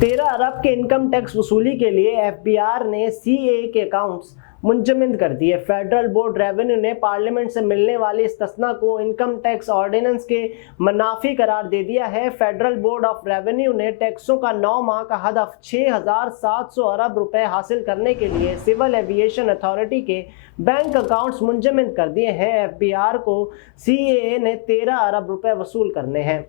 13 अरब के income tax वसूली के लिए एफबीआर ने सीएए के अकाउंट्स मुंजमद कर दिए। फेडरल बोर्ड रेवेन्यू ने पार्लियामेंट से मिलने वाली इस्तिस्ना को इनकम टैक्स ऑर्डिनेंस के मनाफी करार दे दिया है। फेडरल बोर्ड ऑफ रेवेन्यू ने टैक्सों का 9 माह का हदफ 6,700 अरब रुपए हासिल करने के लिए सिविल एविएशन अथॉरिटी के बैंक अकाउंट्स मुंजमद कर दिए हैं। एफबीआर को सीएए ने 13 अरब रुपए वसूल करने हैं।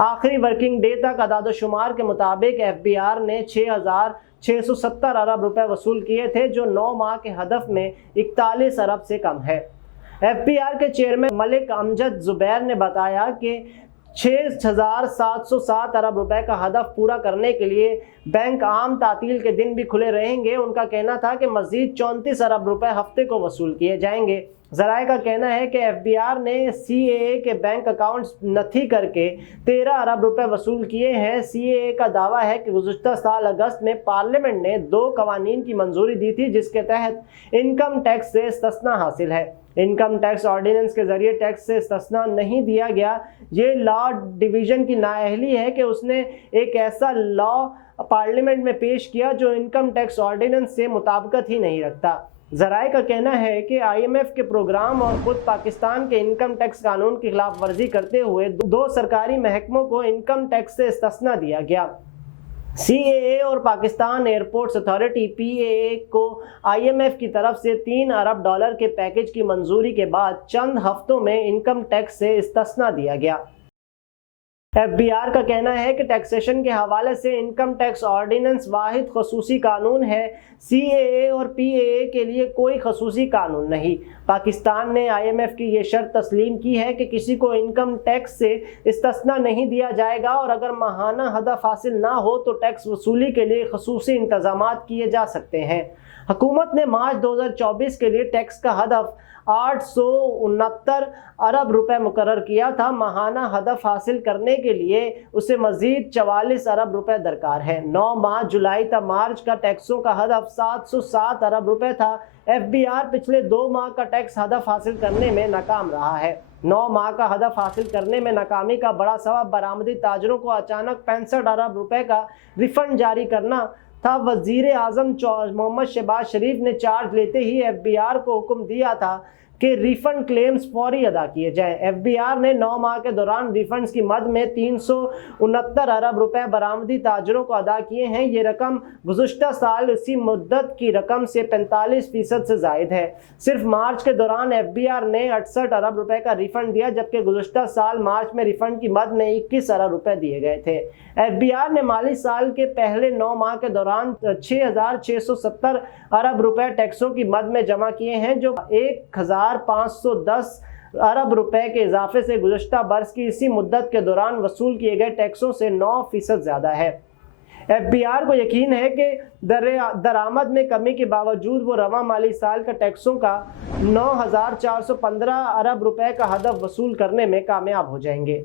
आखिरी वर्किंग डे तक अदाद-ओ-शुमार के मुताबिक एफबीआर ने 6,670 अरब रुपए वसूल किए थे, जो 9 माह के हदफ में 41 अरब से कम है। एफबीआर के चेयरमैन मलिक अमजद जुबैर ने बताया कि 6,707 अरब रुपए का हदफ पूरा करने के लिए बैंक आम तातील के दिन भी खुले रहेंगे। उनका कहना था कि मजीद 34 अरब रुपए हफ्ते को वसूल किए जाएंगे। ज़राए का कहना है कि एफबीआर ने सीएए के बैंक अकाउंट्स नथी करके 13 अरब रुपए वसूल किए हैं। सीएए का दावा है कि गुज़श्ता साल अगस्त में पार्लियामेंट ने 2 कवानीन की मंजूरी दी थी, जिसके तहत इनकम टैक्स से इस्तिस्ना हासिल है। इनकम टैक्स ऑर्डिनेंस के जरिए टैक्स से इस्तिस्ना नहीं दिया गया। ये लॉ डिवीज़न की नाअहली है कि उसने एक ऐसा लॉ पार्लियामेंट में पेश किया जो इनकम टैक्स ऑर्डिनेंस से मुताबिकत ही नहीं रखता। ज़राए का कहना है कि आईएमएफ के प्रोग्राम और खुद पाकिस्तान के इनकम टैक्स कानून की खिलाफ वर्जी करते हुए 2 सरकारी महकमों को इनकम टैक्स से इस्तिस्ना दिया गया। सीएए और पाकिस्तान एयरपोर्ट्स अथॉरिटी पीएए को आईएमएफ की तरफ से 3 अरब डॉलर के पैकेज की मंजूरी के बाद चंद हफ्तों में इनकम टैक्स से इस्तिस्ना दिया गया। एफबीआर का कहना है कि टैक्सेशन के हवाले से इनकम टैक्स ऑर्डिनेंस वाहिद खसूसी कानून है। सीएए और पीएए के लिए कोई खसूसी कानून नहीं। पाकिस्तान ने आईएमएफ की ये शर्त तस्लीम की है कि किसी को इनकम टैक्स से इस्तिस्ना नहीं दिया जाएगा और अगर माहाना हदफ हासिल ना हो तो टैक्स वसूली के लिए खसूसी इंतजामात किए जा सकते हैं। हुकूमत ने मार्च 2024 के लिए टैक्स का हदफ 869 अरब रुपए मुकर्रर किया था। माहाना हदफ हासिल करने के लिए उसे मजीद 44 अरब रुपए दरकार है। 9 माह जुलाई तक मार्च का टैक्सों का हदफ 707 अरब रुपए था। एफबीआर पिछले 2 माह का टैक्स हदफ हासिल करने में नाकाम रहा है। 9 माह का हदफ हासिल करने में नाकामी का बड़ा सबब बरामदी ताजरों को अचानक 65 अरब रुपए का रिफंड जारी करना था। वजीर आजम मोहम्मद शहबाज शरीफ ने चार्ज लेते ही एफबीआर को हुक्म दिया था कि रिफंड क्लेम्स फौरी अदा किए जाएं। एफबीआर ने 9 माह के दौरान रिफंड्स की मद में 369 अरब रुपए बरामदी ताजरों को अदा किए हैं। ये रकम गुज़श्ता साल इसी मुद्दत की रकम से 45% से ज़ायद है। सिर्फ मार्च के दौरान एफबीआर ने 68 अरब रुपए का रिफंड दिया, जबकि गुज़श्ता साल मार्च में रिफंड की मद में 21 अरब रुपए दिए गए थे। एफबीआर ने माली साल के पहले 9 माह के दौरान 6,670 अरब रुपए टैक्सों की मद में जमा किए हैं, जो 1,510 अरब रुपए के इजाफे से गुज़श्ता बरस की इसी मुद्दत के दौरान वसूल किए गए टैक्सों से 9% ज़्यादा है। एफबीआर को यकीन है कि दरामद में कमी के बावजूद वो रवां माली साल का टैक्सों का 9,415 अरब रुपए का हदफ वसूल करने में कामयाब हो जाएंगे।